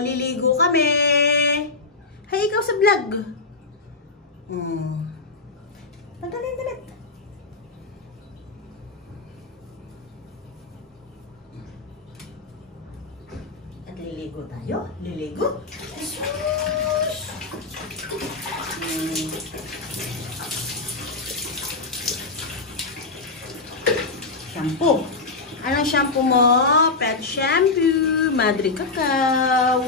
liligo kami. Hay, ikaw sa vlog. Tanggalin, dalit. At liligo tayo. Liligo. Shampoo. Anong shampoo mo? Pet shampoo. Madre Cacao.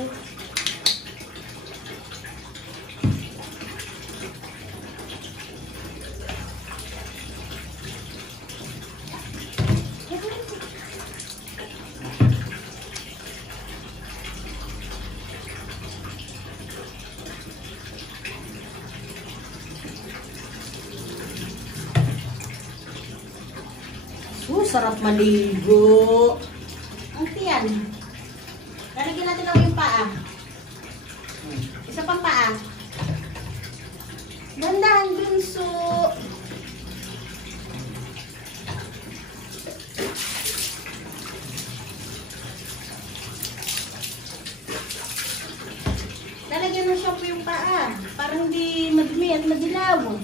Sarap maligo. Ang tiyan. Lalagyan natin lang yung paa. Isa pang paa. Dandahan, bunso. Lalagyan ng shampoo yung paa. Para hindi madumi at madilaw.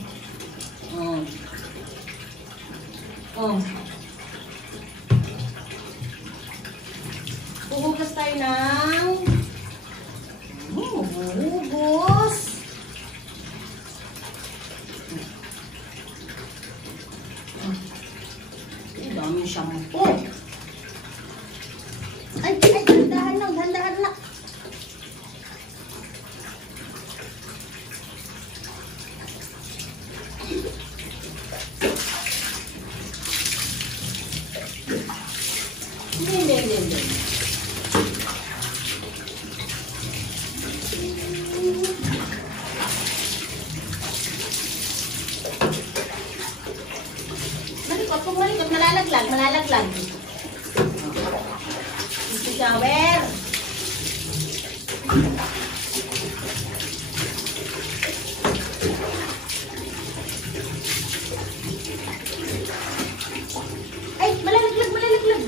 Huhugas tayo ng huhugas. Ang daming shampoo. Ay, dandahan lang, dandahan lang. Hindi. Malikot, malalaglag. Ito shower. Ay, malalaglag.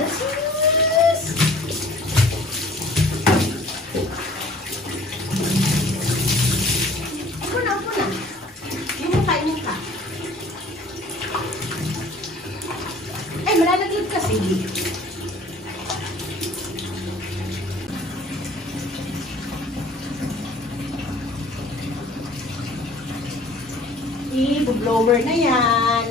Yes. Ako na. Yung mukha. Ay, malalaglag kasi. I-blower na yan.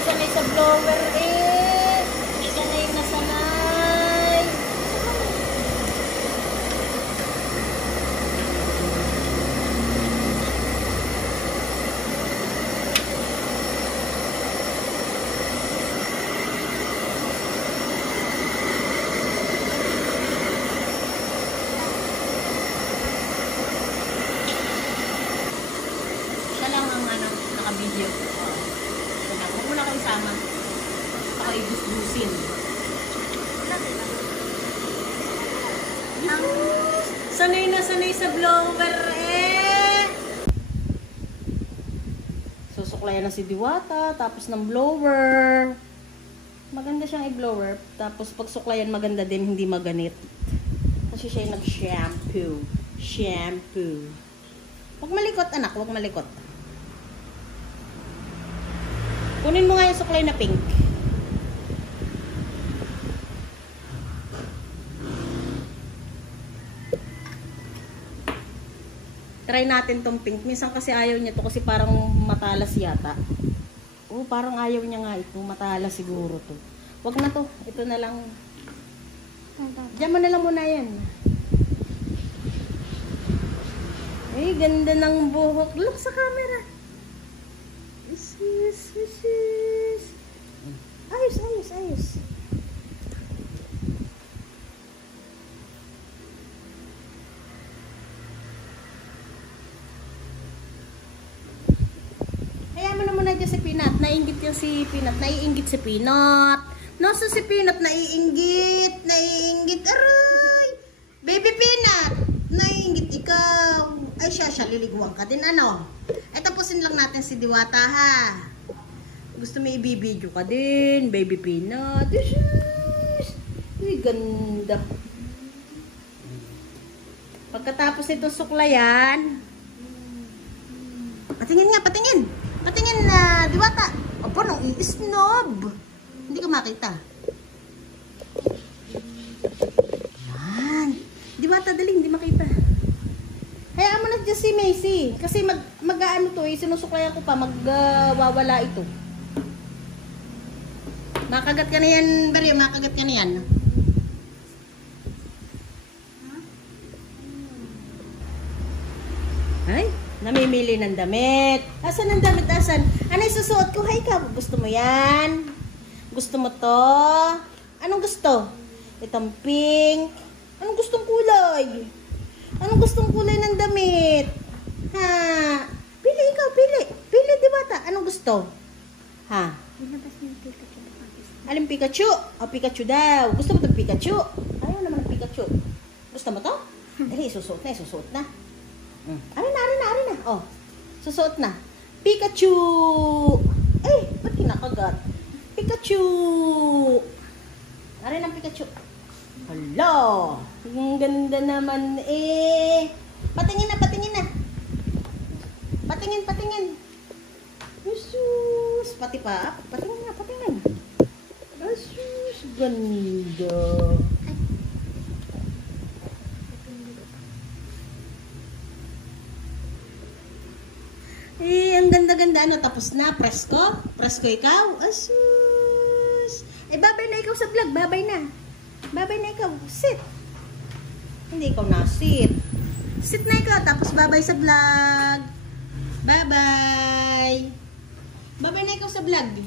Sanay sa blower eh. Sanay. Siya lang ang naka-video. Huwag mo na kayo sama. Baka i-busbusin. Sanay sa blower eh. Susuklayan na si Diwata. Tapos ng blower. Maganda siyang i-blower. Tapos pag suklayan maganda din, hindi maganit. Kasi siya yung nag-shampoo. Huwag malikot anak, huwag malikot. Kunin mo nga yung suklay na pink. Try natin tong pink. Minsan kasi ayaw niya to kasi parang matalas yata. Oh, parang ayaw niya nga ito. Matalas siguro to. Wag na to. Ito na lang. Diyan mo na lang muna yan. Ay, ganda ng buhok. Look sa camera. Ayos. dyan si Peanut. Naiinggit yan si Peanut. Naiinggit si Peanut. Nasa si Peanut? Naiinggit. Naiinggit. Aray! Baby Peanut! Naiinggit ikaw. Ay, siya, liliguan ka din, ano? Ay, tapusin lang natin si Diwata, ha? Gusto mo i-video ka din, Baby Peanut. Uy, ganda. Pagkatapos itong suklayan, patingin nga, patingin. Patingin na, Diwata. Opo, nang i-snob. Hindi ka makita. Yan. Diwata, dali, hindi makita. Hayaan mo na dyan si Macy. Kasi mag-ano to eh, sinusuklayan ko pa, magwawala ito. Makagat ka na yan, Barya, makagat ka na yan. Ay, namimili ng damit. Asan ang damit? Asan? Ano yung susuot ko? Hay ka, gusto mo yan? Gusto mo to? Anong gusto? Itong pink. Anong gustong kulay? Anong gustong kulay ng damit? Ha? Pili ikaw, pili. Pili, Diwata. Anong gusto? Ha? Aling Pikachu? O, Pikachu daw. Gusto mo itong Pikachu? Ayaw naman ng Pikachu. Gusto mo to? Dali, isusuot na, isusuot na. Arin na. Oh, susuot na. Pikachu! Ay, ba't kinakagat? Pikachu! Arin ang Pikachu. Hala! Ang ganda naman eh. Patingin na. Patingin. Asus! Pati pa. Patingin. Asus! Ganda. Eh, ang ganda-ganda. Ano, tapos na? Presko? Presko ikaw? Asus! Eh, babay na ikaw sa vlog. Babay na ikaw. Sit. Hindi ikaw na. Sit. Sit na ikaw. Tapos babay sa vlog. Bye-bye. Babay na ikaw sa vlog.